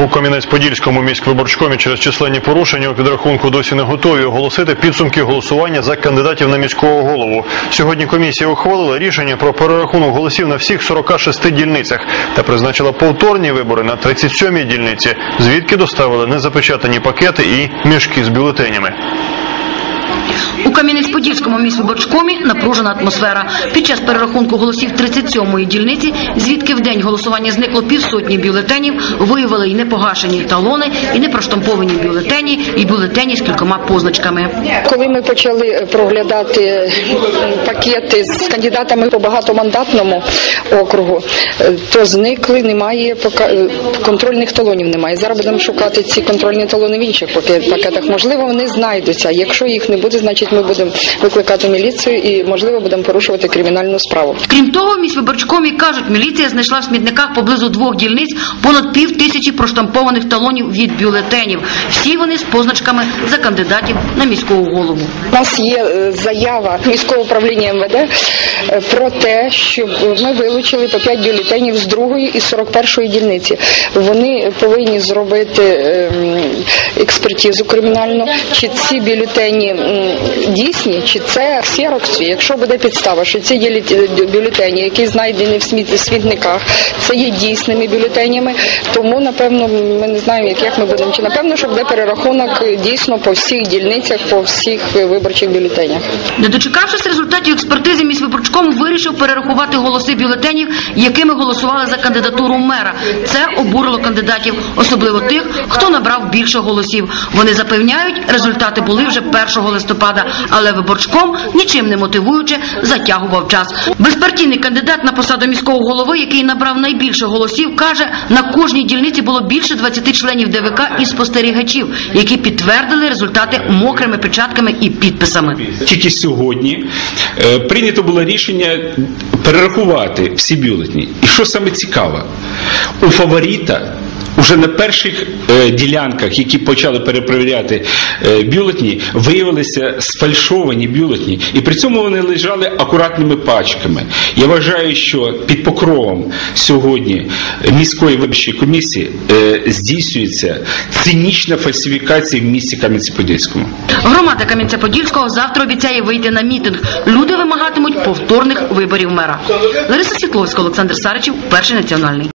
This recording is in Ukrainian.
У Кам'янець-Подільському міськвиборчкомі через численні порушення у підрахунку досі не готові оголосити підсумки голосування за кандидатів на міського голову. Сьогодні комісія ухвалила рішення про перерахунок голосів на всіх 46 дільницях та призначила повторні вибори на 37-й дільниці, звідки доставили незапечатані пакети і мішки з бюлетенями. У Кам'янець-Подільському міськвиборчкомі напружена атмосфера. Під час перерахунку голосів 37-ї дільниці, звідки в день голосування зникло півсотні бюлетенів, виявили і непогашені талони, і непроштамповані бюлетені, і бюлетені з кількома позначками. Коли ми почали проглядати е, пакети з кандидатами по багатомандатному округу, е, то зникли, немає е, контрольних талонів. Немає. Зараз будемо шукати ці контрольні талони в інших пакет- пакетах. Можливо, вони знайдуться. Якщо їх не буде, значить ми будемо викликати міліцію і можливо будемо порушувати кримінальну справу. Крім того, міськвиборчкомі кажуть, міліція знайшла в смітниках поблизу двох дільниць понад пів тисячі проштампованих талонів від бюлетенів. Всі вони з позначками за кандидатів на міського голову. У нас є е, заява міського управління МВД про те, щоб ми вилучили по 5 бюлетенів з другої і 41-ї дільниці. Вони повинні зробити ем, експертизу кримінальну, чи ці бюлетені дійсні, чи це ксерокс. Якщо буде підстава, що ці бюлетені, які знайдені в смітниках, це є дійсними бюлетенями, тому напевно ми не знаємо, як, як ми будемо. Чи напевно, що буде перерахунок дійсно по всіх дільницях, по всіх виборчих бюлетенях. Не дочекавшись результатів експертизи, міськвиборчком вирішив перерахувати голоси бюлетенів, якими голосували за кандидатуру мера. Це обурило кандидатів, особливо тих, хто набрав більше голосів. Вони запевняють, результати були вже 1 листопада, але виборчком, нічим не мотивуючи, затягував час. Безпартійний кандидат на посаду міського голови, який набрав найбільше голосів, каже, на кожній дільниці було більше 20 членів ДВК і спостерігачів, які підтвердили результати мокрими печатками і підписами. Тільки сьогодні е, прийнято було рішення перерахувати всі бюлетні. І що саме цікаве, у фаворита уже на перших е, ділянках, які почали перепровіряти е, бюлетні, виявилися сфальшовані бюлетні, і при цьому вони лежали акуратними пачками. Я вважаю, що під покровом сьогодні міської виборчої комісії е, здійснюється цинічна фальсифікація в місті Кам'янці-Подільському. Громада Кам'янця-Подільського завтра обіцяє вийти на мітинг. Люди вимагатимуть повторних виборів мера. Лариса Світловська, Олександр Саричів, перший національний.